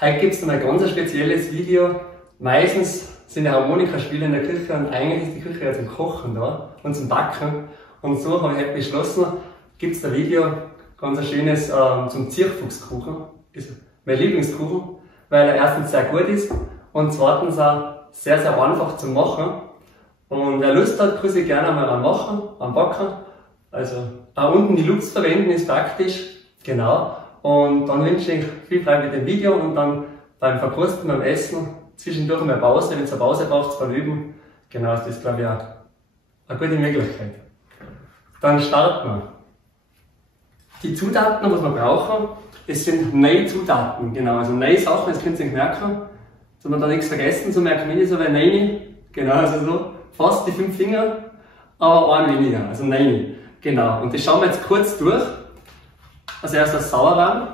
Heute gibt es noch ein ganz spezielles Video. Meistens sind die Harmonikaspiele in der Küche und eigentlich ist die Küche ja zum Kochen da und zum Backen. Und so habe ich heute beschlossen, gibt es ein Video, ganz ein schönes zum Zierfuchskuchen. Ist mein Lieblingskuchen, weil er erstens sehr gut ist und zweitens auch sehr, sehr einfach zu machen. Und wer Lust hat, kann sich gerne mal am Backen. Also auch unten die Loops verwenden ist praktisch. Genau. Und dann wünsche ich viel Freude mit dem Video und dann beim Verkosten, beim Essen, zwischendurch mal Pause, wenn es eine Pause braucht, beim Üben. Genau, das ist glaube ich auch eine gute Möglichkeit. Dann starten wir. Die Zutaten, was wir brauchen, es sind neue Zutaten, genau, also neue Sachen, das könnt ihr euch merken. Soll man da nichts vergessen zu merken, wenn ich so bei 9, genau, also so, fast die 5 Finger, aber ein weniger, also 9, genau. Und das schauen wir jetzt kurz durch. Als erstes Sauerrahm,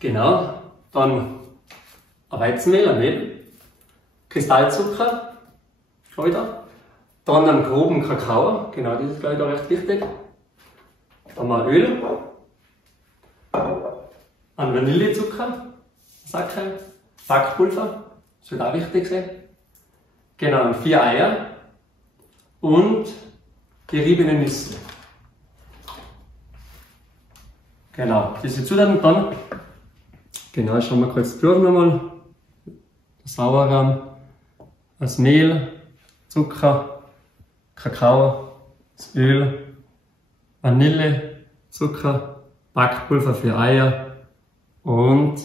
genau, dann ein Weizenmehl, ein Mehl, Kristallzucker, habe ich da, dann einen groben Kakao, genau, das ist glaube ich da recht wichtig, dann mal Öl, einen Vanillezucker, Sacke, Backpulver, das wird auch wichtig sein, genau, 4 Eier und geriebene Nüsse. Genau, diese Zutaten dann, genau, schauen wir kurz durch nochmal. Sauerrahm, das Mehl, Zucker, Kakao, das Öl, Vanille, Zucker, Backpulver für Eier und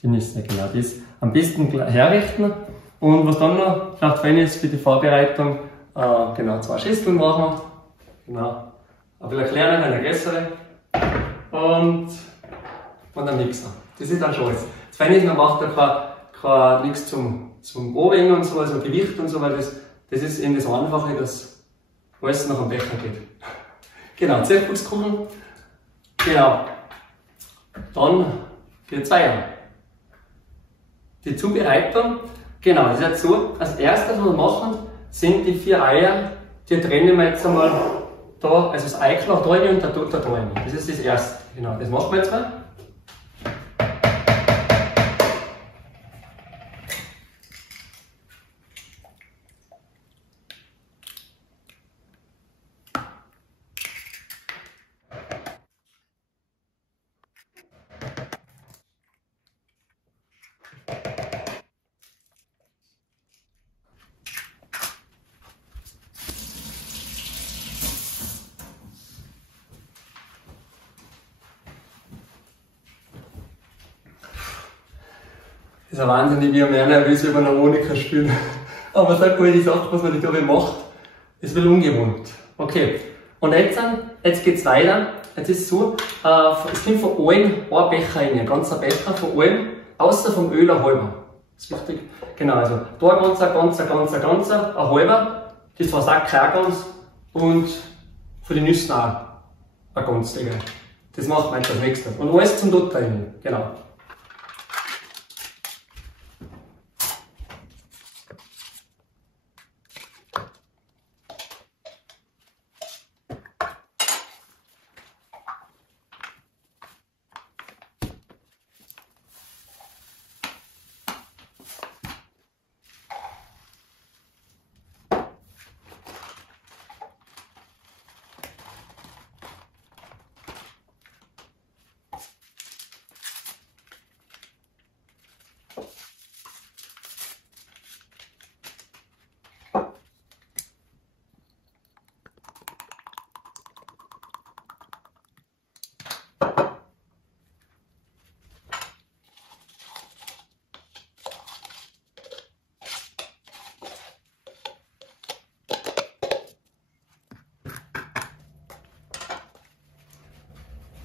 die Nüsse, genau, das am besten herrichten. Und was dann noch vielleicht fein ist für die Vorbereitung, genau, 2 Schüsseln machen, genau, ein bisschen kleiner, eine größere. Und ein Mixer. Das ist dann schon alles. Das Feine ist, man macht da nichts zum Anwenden und so, also Gewicht und so, weil das ist eben das Einfache, dass alles nach dem Becher geht. Genau, Zierfuchskuchen. Genau. Dann geht's weiter. Die Zubereitung. Genau, das ist jetzt so, als erstes, was wir machen, sind die 4 Eier, die trennen wir jetzt einmal da, also das Eigelach da rein und da rein. Das ist das erste. Genau, das machen wir jetzt mal. Das ist ein Wahnsinn, ich bin mehr nervös über eine Harmonika spielen. Aber sag mal, die Sache, was man da macht, ist ein bisschen ungewohnt. Okay, und jetzt geht's weiter. Jetzt ist es so, es kommt von allem ein Becher rein, ein ganzer Becher von allem, außer vom Öl ein halber. Das ist wichtig. Genau, also da ein halber, das war Sacke auch ganz und von den Nüssen auch ein ganz, egal. Das macht man jetzt als nächstes. Und alles zum Dotter rein, genau.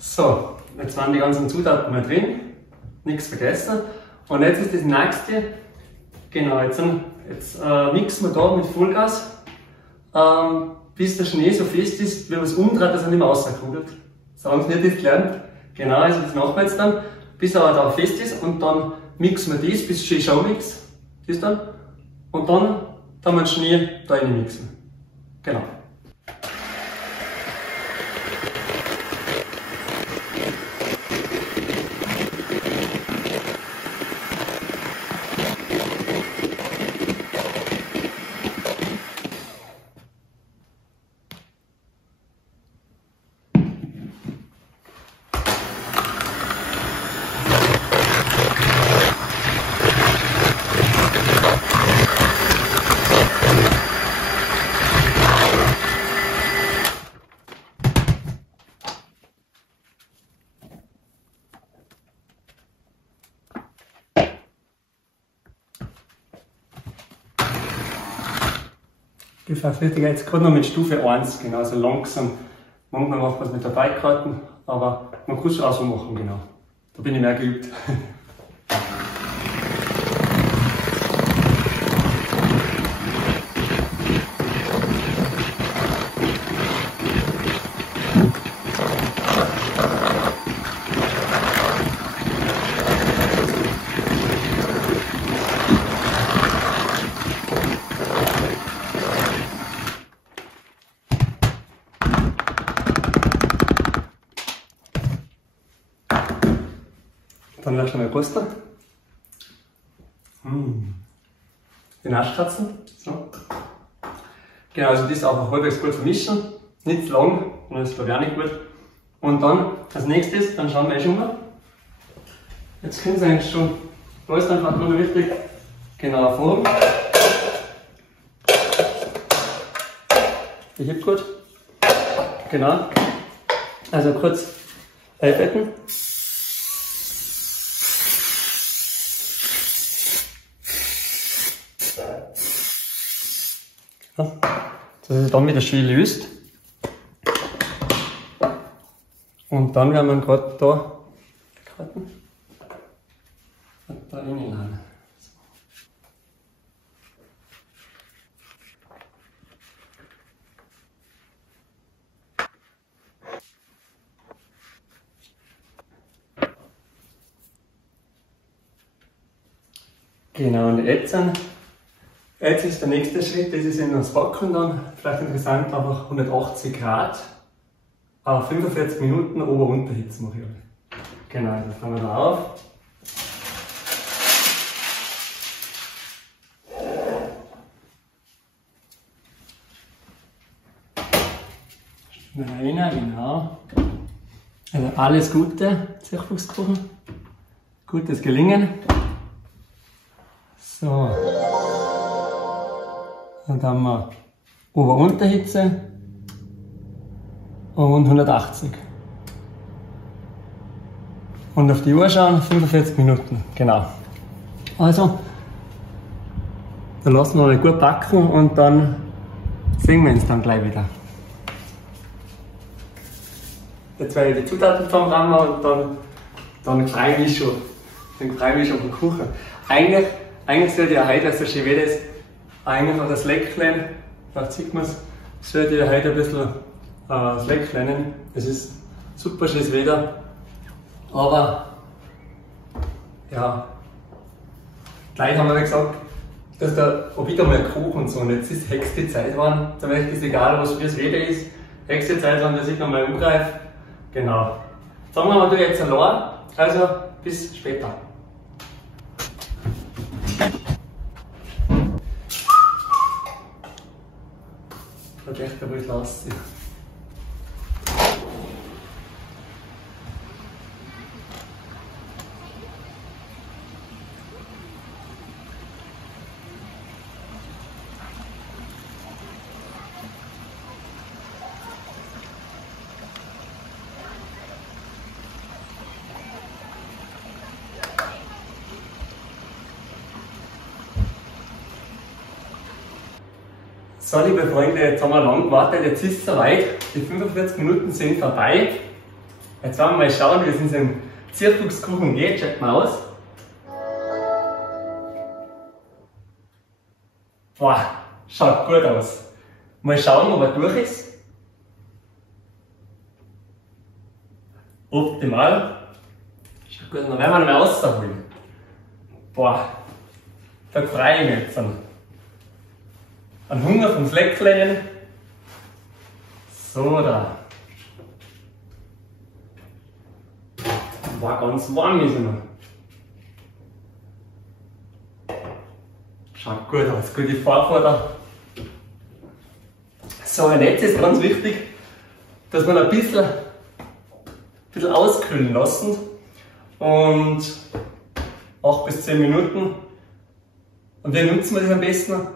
So, jetzt waren die ganzen Zutaten mal drin, nichts vergessen. Und jetzt ist das nächste, genau, jetzt mixen wir da mit Vollgas, bis der Schnee so fest ist, wie man es umdreht, dass er nicht mehr rauskugelt. So haben sie nicht das gelernt. Genau, also das machen wir jetzt dann, bis er da fest ist und dann mixen wir das, bis es schön schaumig ist, das dann. Und dann wir den Schnee da rein mixen. Genau. Gefällt richtig. Jetzt gerade noch mit Stufe 1, genau, also langsam. Manchmal macht man es mit der Beikarten, aber man kann es auch so machen, genau. Da bin ich mehr geübt. Dann lassen wir mal kosten. Die Naschkatzen. So. Genau, also das auch halbwegs gut vermischen. Nicht zu lang, dann ist es glaube ich auch nicht gut. Und dann als nächstes, dann schauen wir schon mal. Jetzt können Sie eigentlich schon, da ist einfach nur richtig genau Form. Die hebt gut. Genau. Also kurz aufwecken. Dass es dann wieder schön löst. Und dann werden wir gerade da Karten da reinladen. Genau, und jetzt ist der nächste Schritt, das ist in das Backen dann, vielleicht interessant, einfach 180 Grad, 45 Minuten Ober-Unterhitze mache ich. Genau, das fangen wir da auf. Rein, genau. Also alles Gute, Zwerchfuchskuchen. Gutes Gelingen. So. Dann haben wir Ober-Unterhitze und 180. Und auf die Uhr schauen, 45 Minuten, genau. Also, dann lassen wir mal gut backen und dann sehen wir uns dann gleich wieder. Jetzt werde ich die Zutaten vom Rammer und dann freue ich mich schon. Dann freue ich mich auf den Kuchen. Eigentlich sollte ja heute, dass so schön wird ist, eigentlich noch das Lecklein, vielleicht sieht man es, sollte ja heute ein bisschen das Lecklein. Es ist super schönes Wetter, aber ja, gleich haben wir gesagt, dass da auch wieder mal Kuchen und so, und jetzt ist höchste Zeit geworden, da ist es egal, was für das Wetter ist, höchste Zeit geworden, dass ich nochmal umgreife. Genau. Sagen wir mal, du jetzt allein, also bis später. Da geht er ruhig lassen. So, liebe Freunde, jetzt haben wir lang gewartet, jetzt ist es soweit. Die 45 Minuten sind vorbei. Jetzt werden wir mal schauen, wie es in diesem Zierfuchskuchen geht. Schaut mal aus. Boah, schaut gut aus. Mal schauen, ob er durch ist. Optimal. Schaut gut, dann werden wir noch mal rausholen. Boah, da freue ich mich jetzt. Ein Hunger vom Flecklein. So da. War ganz warm ist er noch. Schaut gut aus, gute Vorfutter. So, und jetzt ist ganz wichtig, dass wir ein bisschen auskühlen lassen. Und 8 bis 10 Minuten. Und wie nutzen wir das am besten?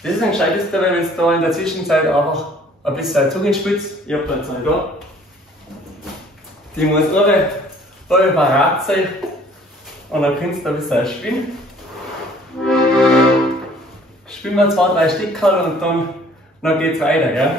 Das ist ein gescheites dabei, wenn es da in der Zwischenzeit einfach ein bisschen Zug spitzt. Ich habe da jetzt eine da. Die muss alle parat sein. Und dann könnt ihr da ein bisschen spinnen. Spinnen wir 2-3 Stückchen und dann Dann geht's weiter, ja.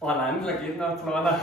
Ein Landler geht noch kleiner.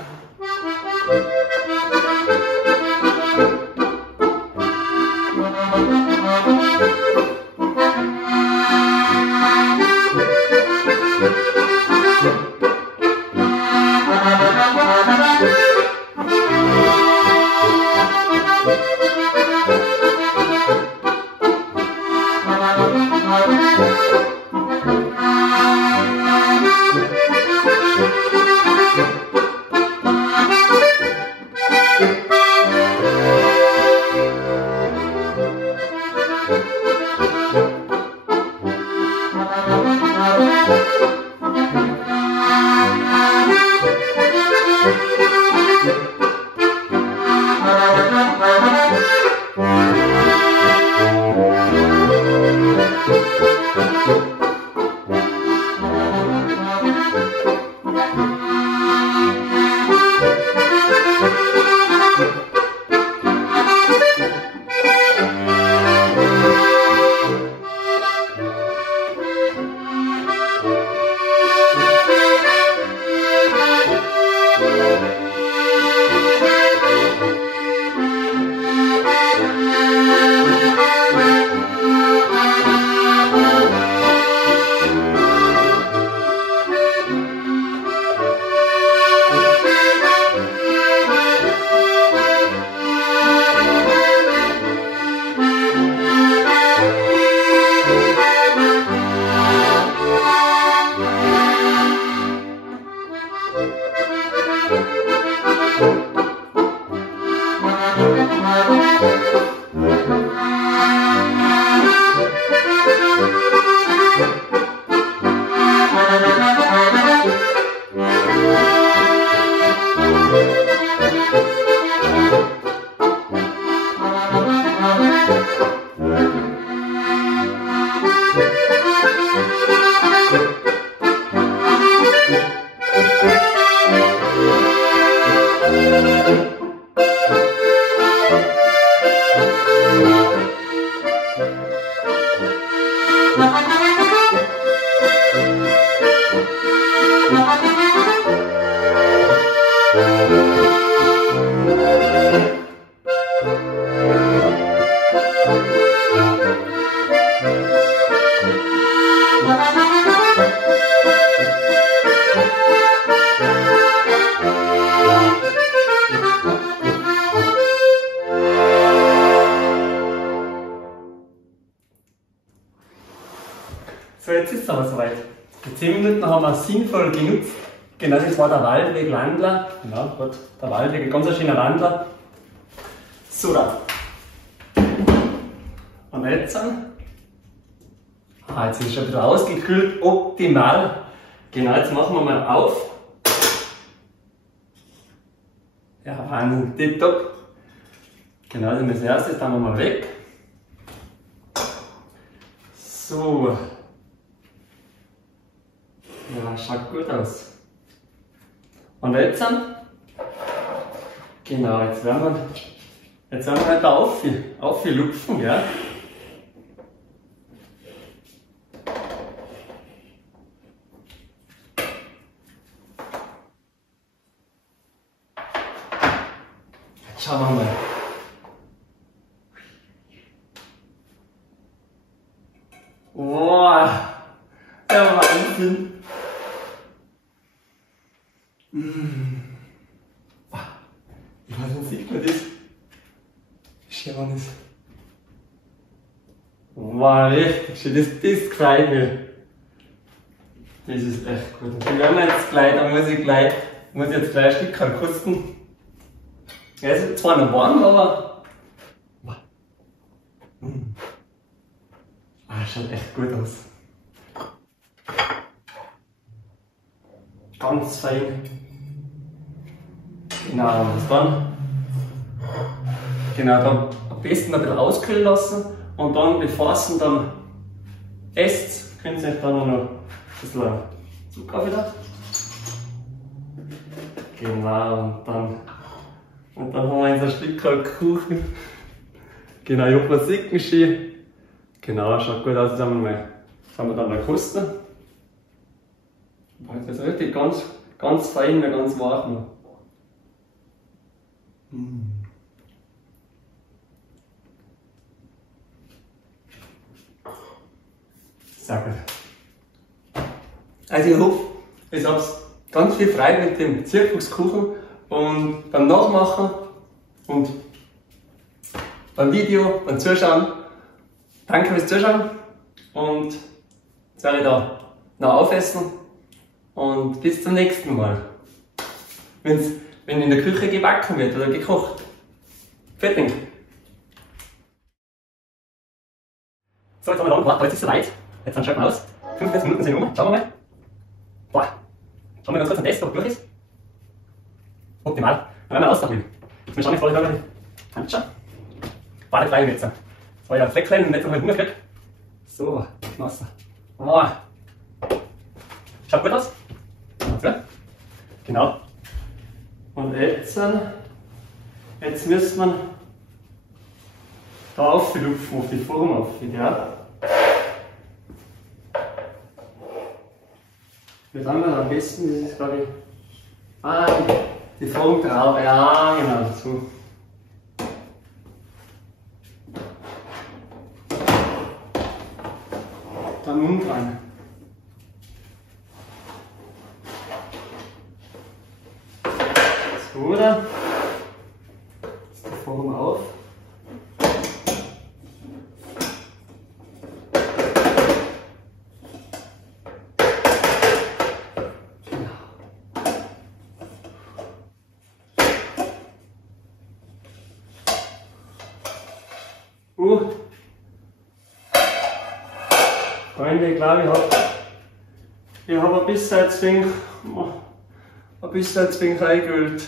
So, jetzt ist es aber soweit. Die 10 Minuten haben wir sinnvoll genutzt. Genau, das war der Waldweg Landler. Genau, gut, der Waldweg, ein ganz schöner Landler. So, da. Und jetzt jetzt ist es schon ein bisschen ausgekühlt, optimal. Genau, jetzt machen wir mal auf. Ja, Wahnsinn, tipptopp. Genau, dann als erstes tun wir mal weg. So. Ja, schaut gut aus. Und jetzt genau, jetzt werden wir halt da auflupfen, gell? Jetzt schauen wir mal. Wow, der Wahnsinn. Ich weiß nicht, sieht man das? Wie schön ist. Wow, richtig schön, das gefällt mir. Das ist echt gut. Und wir werden jetzt gleich, da muss ich jetzt gleich ein Stück kosten. Er ist zwar noch warm, aber. Schaut echt gut aus. Ganz fein. Genau, und dann, dann am besten ein bisschen auskühlen lassen und dann, bevor es dann esst, könnt ihr euch dann noch ein bisschen Zucker wieder. Genau, und dann haben wir jetzt ein Stück Kuchen. Genau, ich hoffe, man sieht ihn schön. Genau, schaut gut aus, das haben wir dann mal kosten. Das ist richtig ganz fein, ganz warm. Sehr gut. Also ich hoffe, ihr habt ganz viel Freude mit dem Zierfuchskuchen und beim Nachmachen und beim Video, beim Zuschauen. Danke fürs Zuschauen und jetzt werde ich da noch aufessen und bis zum nächsten Mal. Wenn in der Küche gebacken wird oder gekocht. Fertig. So, jetzt haben wir da gewartet, jetzt ist es soweit. Jetzt schaut mal aus. 15 Minuten sind um. Schauen wir mal. Boah. Schauen wir ganz kurz am Test, ob durch ist. Optimal. Dann werden wir ausprobieren. Jetzt schauen wir mal die Handschuhe. War nicht rein jetzt. Jetzt war ich auf Fleck rein und jetzt noch mal Hunger gekriegt. So, Wasser. Boah. Schaut gut aus. Genau. Und jetzt müssen wir da auflupfen, auf die Form auf, ja. Das andere am besten, das ist glaube ich, die Form drauf, ja genau, so. Dann umdrehen. So, oder? Jetzt die Form auf. Freunde, ich glaube, ich habe ein bisschen jetzt eingeölt.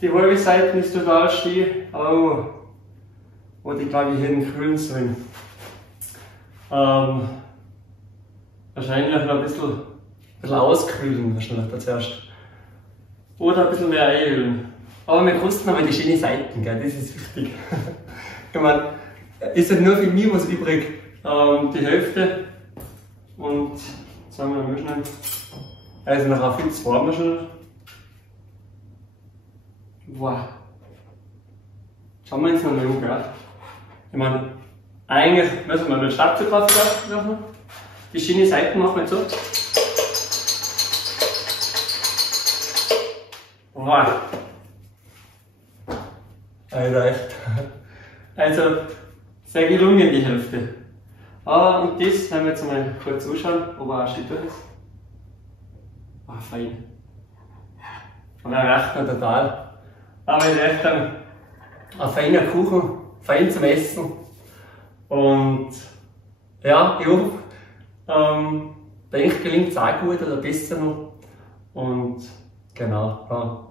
Die halbe Seite ist total stehen, aber ich glaube, ich hätte kühlen sollen. Wahrscheinlich noch ein bisschen auskühlen wahrscheinlich zuerst. Oder ein bisschen mehr einölen. Aber wir kosten aber die schönen Seiten, gell? Das ist wichtig. Ich meine, ist halt nur für mich was übrig. Die Hälfte. Und sagen wir mal schnell. Also nachher viel zu warm schon. Wow. Schauen wir uns noch mal um, gell? Ich meine, eigentlich müssen wir den Stabzukraft machen. Die schöne Seiten machen wir jetzt so. Wow. Alter, echt. Also, sehr gelungen die Hälfte. Und das werden wir jetzt mal kurz anschauen, ob er auch schön durch ist. Fein. Und er reicht noch total. Aber ist echt ein feiner Kuchen, fein zum Essen. Und ja, ich hoffe, bei euch gelingt es auch gut oder besser noch. Und genau, ja.